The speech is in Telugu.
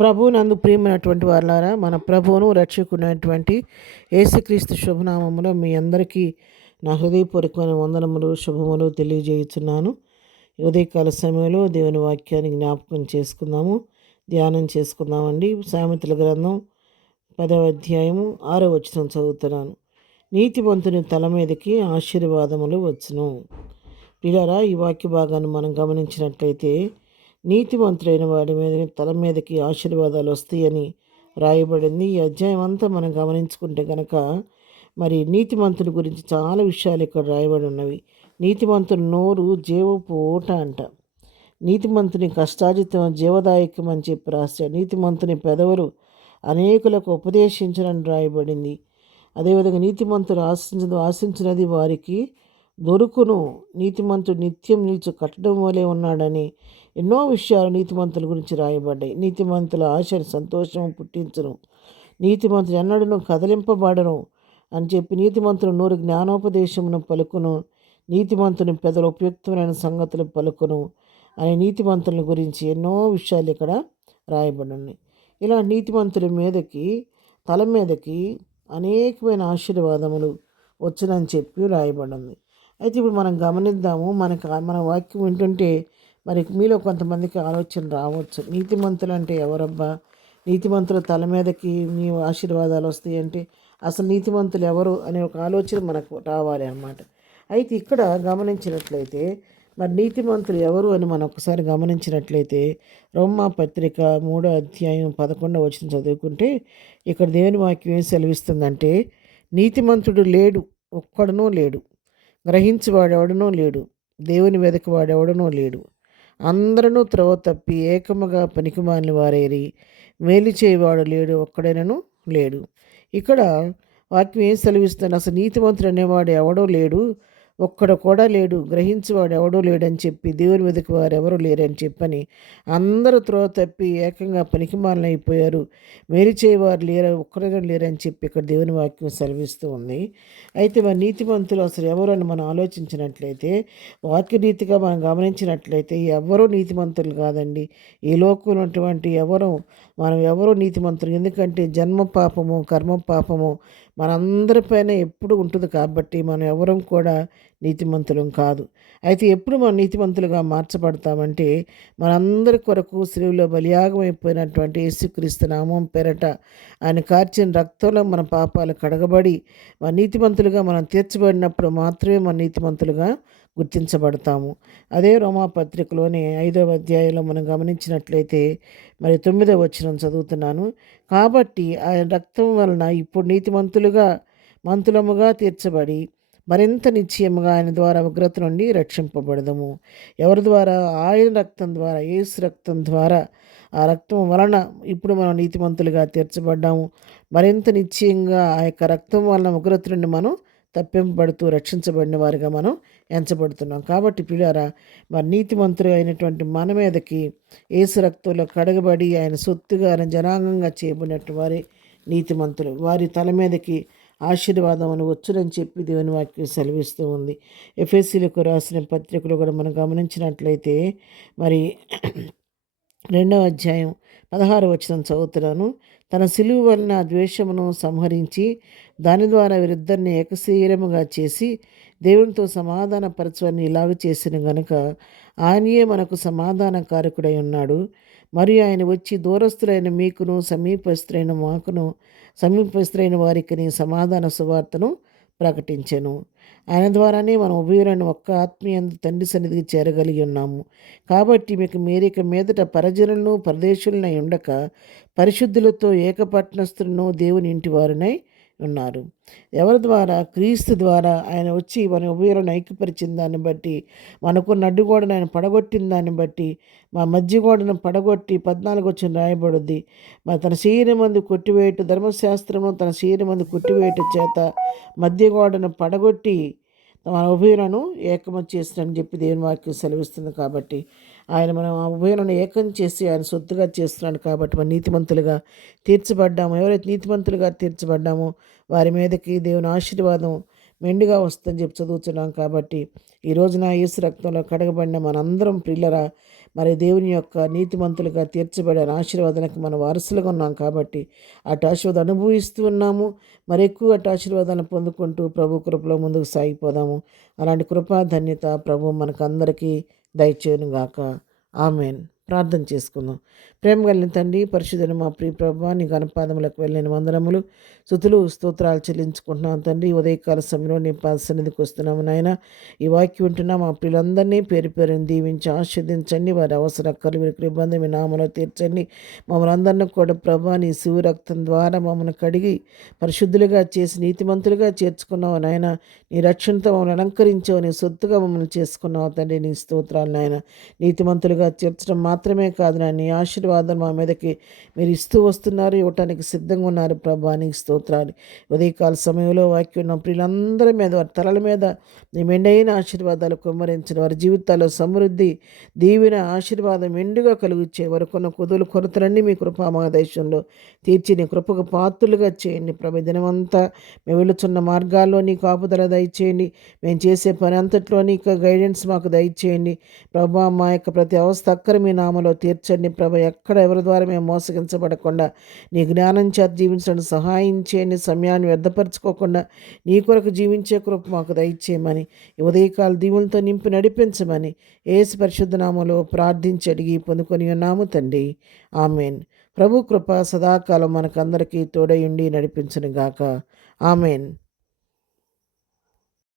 ప్రభువునందు ప్రియమైనటువంటి వారలారా, మన ప్రభువును రక్షకునైనటువంటి యేసుక్రీస్తు శుభనామములో మీ అందరికీ నా హృదయపూర్వకమైన వందనములు శుభములు తెలియజేయుచున్నాను. ఉదయకాల సమయంలో దేవుని వాక్యాన్ని జ్ఞాపకం చేసుకుందాము, ధ్యానం చేసుకుందామండి. సామెతల గ్రంథం 10వ అధ్యాయము 6వ వచనం చదువుతున్నాను. నీతిమంతుని తల మీదకి ఆశీర్వాదములు వచ్చును. పిల్లరా, ఈ వాక్య భాగాన్ని మనం గమనించినట్లయితే నీతిమంతుడైన వాడి మీద తల మీదకి ఆశీర్వాదాలు వస్తాయని రాయబడింది. ఈ అధ్యాయం అంతా మనం గమనించుకుంటే కనుక మరి నీతిమంతుని గురించి చాలా విషయాలు ఇక్కడ రాయబడి ఉన్నవి. నీతిమంతుని నోరు జీవపు ఊట అంట. నీతిమంతుని కష్టాజితం జీవదాయకం అని చెప్పి రాశాడు. నీతిమంతుని పెదవులు అనేకులకు ఉపదేశించనని రాయబడింది. అదేవిధంగా నీతిమంతుడు ఆశించినది వారికి దొరుకును. నీతిమంతుడు నిత్యం నిలిచి కట్టడం వలె ఉన్నాడని ఎన్నో విషయాలు నీతిమంతుల గురించి రాయబడ్డాయి. నీతిమంతుల ఆశను సంతోషం పుట్టించును. నీతిమంతులు ఎన్నడూ కదిలింపబడను అని చెప్పి నీతిమంతుల నోరు జ్ఞానోపదేశమును పలుకును. నీతిమంతుని పెదలు ఉపయుక్తమైన సంగతులు పలుకును అనే నీతిమంతుల గురించి ఎన్నో విషయాలు ఇక్కడ రాయబడి ఉన్నాయి. ఇలా నీతిమంతుల మీదకి తల మీదకి అనేకమైన ఆశీర్వాదములు వచ్చునని చెప్పి రాయబడింది. అయితే ఇప్పుడు మనం గమనిద్దాము. మన వాక్యం వింటుంటే మరి మీలో కొంతమందికి ఆలోచన రావచ్చు, నీతిమంతులు అంటే ఎవరబ్బా, నీతిమంతుల తల మీదకి నీ ఆశీర్వాదాలు వస్తాయి అంటే అసలు నీతిమంతులు ఎవరు అనే ఒక ఆలోచన మనకు రావాలి అన్నమాట. అయితే ఇక్కడ గమనించినట్లయితే మరి నీతిమంతులు ఎవరు అని మనం ఒకసారి గమనించినట్లయితే రోమా పత్రిక 3వ అధ్యాయం 11వ వచనం చదువుకుంటే ఇక్కడ దేవుని వాక్యం ఏం సెలవిస్తుందంటే, నీతిమంతుడు లేడు, ఒక్కడునూ లేడు, గ్రహించువాడెవడనూ లేడు, దేవుని వెదకువాడెవడనూ లేడు, అందరూ త్రోవ తప్పి ఏకముగా పనికిమాలిన వారేరి, మేలు చేయవాడు లేడు, ఒక్కడైనను లేడు. ఇక్కడ వాక్యం ఏం సెలవిస్తుంది, అసలు నీతిమంతుడు అనేవాడు ఎవడో లేడు, ఒక్కడు కూడా లేడు, గ్రహించేవాడు ఎవడో లేడని చెప్పి, దేవుని వెతుకు వారు ఎవరు లేరని చెప్పని అందరూ త్రోవ తప్పి ఏకంగా పనికిమాలిన అయిపోయారు, మేలు చేయవారు లేరు, ఒక్కరైనా లేరని చెప్పి ఇక్కడ దేవుని వాక్యం సెలవిస్తూ ఉంది. అయితే మరి నీతిమంతులు అసలు ఎవరు అని మనం ఆలోచించినట్లయితే, వాక్యరీతిగా మనం గమనించినట్లయితే ఎవరూ నీతిమంతులు కాదండి. ఈ లోకంలో ఉన్నటువంటి మనం ఎవరో నీతిమంతులు. ఎందుకంటే జన్మ పాపము కర్మ పాపము మనందరిపైన ఎప్పుడు ఉంటుంది కాబట్టి మనం ఎవరం కూడా నీతిమంతులం కాదు. అయితే ఎప్పుడు మనం నీతిమంతులుగా మార్చబడతామంటే మనందరి కొరకు శిలువలో బలియాగం అయిపోయినటువంటి యేసుక్రీస్తు నామం పేరట ఆయన కార్చిన రక్తంలో మన పాపాలు కడగబడి మన నీతిమంతులుగా మనం తీర్చబడినప్పుడు మాత్రమే మన నీతిమంతులుగా గుర్తించబడతాము. అదే రోమాపత్రికలోని 5వ అధ్యాయంలో మనం గమనించినట్లయితే మరి 9వ వచనం చదువుతున్నాను. కాబట్టి ఆయన రక్తం వలన ఇప్పుడు మంతులముగా తీర్చబడి మరింత నిశ్చయముగా ఆయన ద్వారా ఉగ్రత నుండి రక్షింపబడదము. ఎవరి ద్వారా? ఆయన రక్తం ద్వారా, యేసు రక్తం ద్వారా. ఆ రక్తం వలన ఇప్పుడు మనం నీతిమంతులుగా తీర్చబడ్డాము. మరింత నిశ్చయంగా ఆ యొక్క రక్తం వలన ఉగ్రత నుండి మనం తప్పింపబడుతూ రక్షించబడిన వారిగా మనం ఎంచబడుతున్నాం. కాబట్టి పిల్లారా, మరి నీతిమంతులు అయినటువంటి మన మీదకి యేసు రక్తంలో కడగబడి ఆయన సొత్తుగా ఆయన జనాంగంగా చేయబడినట్టు వారి నీతిమంతులు. వారి తల మీదకి ఆశీర్వాదం అని వచ్చునని చెప్పి దేవుని వాక్యం సెలవిస్తూ ఉంది. ఎఫెసీలకు రాసిన పత్రికలు కూడా మనం గమనించినట్లయితే మరి 2వ అధ్యాయం 16వ వచనం చదువుతున్నాను. తన సిలువ వలన ద్వేషమును సంహరించి దాని ద్వారా వీరిద్దరిని ఏకశరీరముగా చేసి దేవునితో సమాధాన పరచువని ఇలాగ చేసిన గనుక ఆయనయే మనకు సమాధాన కారకుడై ఉన్నాడు. మరియు ఆయన వచ్చి దూరస్తులైన మీకును సమీపస్తులైన వారికి సమాధాన సువార్తను ప్రకటించెను. ఆయన ద్వారానే మనం ఉభయులను ఒక్క ఆత్మీయందు తండ్రి సన్నిధికి చేరగలిగి ఉన్నాము. కాబట్టి మీకు మీరిక మీదట పరజనులను పరదేశులనై ఉండక పరిశుద్ధులతో ఏకపట్నస్తులను దేవుని ఇంటి వారినై ఉన్నారు. ఎవరి ద్వారా? క్రీస్తు ద్వారా. ఆయన వచ్చి మన ఉభయులను ఐక్యపరిచిన దాన్ని బట్టి, మనకున్న అడ్డుగోడను ఆయన పడగొట్టిన దాన్ని బట్టి, మా మధ్య గోడను పడగొట్టి 14 వచ్చిన రాయబడుద్ది. మరి తన శరీరం మందు కొట్టివేయట, ధర్మశాస్త్రము తన శరీరం మందు కొట్టివేయట చేత మధ్య గోడను పడగొట్టి మన ఉభయులను ఏకము చేసినని చెప్పి దేవుని వాక్యం సెలవిస్తుంది. కాబట్టి ఆయన మనం ఆ ఉభయులను ఏకం చేసి ఆయన సొత్తుగా చేస్తున్నాడు. కాబట్టి మన నీతిమంతులుగా తీర్చబడ్డాము. ఎవరైతే నీతిమంతులుగా తీర్చబడ్డామో వారి మీదకి దేవుని ఆశీర్వాదం మెండుగా వస్తుందని చెప్పి చదువుతున్నాం. కాబట్టి ఈ రోజున యేసు రక్తంలో కడగబడిన మనందరం ప్రియులరా, మరి దేవుని యొక్క నీతిమంతులుగా తీర్చబడిన ఆశీర్వాదానికి మనం వారసులుగా ఉన్నాం కాబట్టి అటు ఆశీర్వాదం అనుభవిస్తూ ఉన్నాము. మరి ఎక్కువ అటు ఆశీర్వాదాన్ని పొందుకుంటూ ప్రభు కృపలో ముందుకు సాగిపోదాము. అలాంటి కృపా ధన్యత ప్రభు మనకందరికీ దయచేయునుగాక. ఆమెన్. ప్రార్థన చేసుకుందాం. ప్రేమ కలిగిన తండ్రి, పరిశుద్ధుని మా ప్రియ ప్రభువా, నీ ఘనపాదములకు వెళ్ళిన వందనములు, స్తుతులు, స్తోత్రాలు చెల్లించుకుంటున్నాం తండ్రి. ఉదయకాల సమయంలో నీ పాద సన్నిధికి వస్తున్నాము నాయన. ఈ వాక్యం వింటున్నా మా ప్రియులందరినీ పేరు పేరుని దీవించి ఆస్వాదించండి. వారి అవసర కలుగురికి ఇబ్బంది మీ నామలో తీర్చండి. మమ్మల్ని అందరినీ కూడా ప్రభా నీ శివరక్తం ద్వారా మమ్మల్ని కడిగి పరిశుద్ధులుగా చేసి నీతిమంతులుగా చేర్చుకున్నావు నాయన. నీ రక్షణతో మమ్మల్ని అలంకరించావు, నీ సొత్తుగా మమ్మల్ని చేసుకున్నావు తండ్రి. నీ స్తోత్రాలు నాయన. నీతిమంతులుగా చేర్చడం మాత్రమే కాదు నాయన, నీ ఆశీర్వాదం మా మీదకి మీరు ఇస్తూ వస్తున్నారు, ఇవ్వటానికి సిద్ధంగా ఉన్నారు ప్రభా. నీకు స్తోత్రాలు. ఉదయకాల సమయంలో వాక్యం ఉన్న ప్రియులందరి మీద, వారి తలల మీద నీ మెండైన ఆశీర్వాదాలు కుమ్మరించిన వారి జీవితాల్లో సమృద్ధి, దీవెన, ఆశీర్వాదం మెండుగా కలుగుచ్చే వరకున్న కుదులు కొరతలన్నీ మీ కృపా మా దేశంలో తీర్చి నీ కృపకు పాత్రులుగా చేయండి ప్రభు. దినమంతా మేము వెళుచున్న మార్గాల్లో నీ కాపుదల దయచేయండి. మేము చేసే పని అంతట్లో నీకు గైడెన్స్ మాకు దయచేయండి ప్రభా. మా యొక్క ప్రతి అవస్థ అక్కర మీ నామలో తీర్చండి ప్రభ. ఎక్కడ ఎవరి ద్వారా మేము మోసగించబడకుండా నీ జ్ఞానం చేత జీవించడానికి సహాయం చేయండి. సమయాన్ని వ్యర్థపరచుకోకుండా నీ కొరకు జీవించే కృప మాకు దయచేయమని, ఈ ఉదయకాల దీవులతో నింపి నడిపించమని యేసు పరిశుద్ధ నామములో ప్రార్థించి అడిగి పొందుకొని ఉన్నాము తండ్రి. ఆమెన్. ప్రభు కృప సదాకాలం మనకందరికీ తోడయుండి నడిపించునుగాక. ఆమెన్.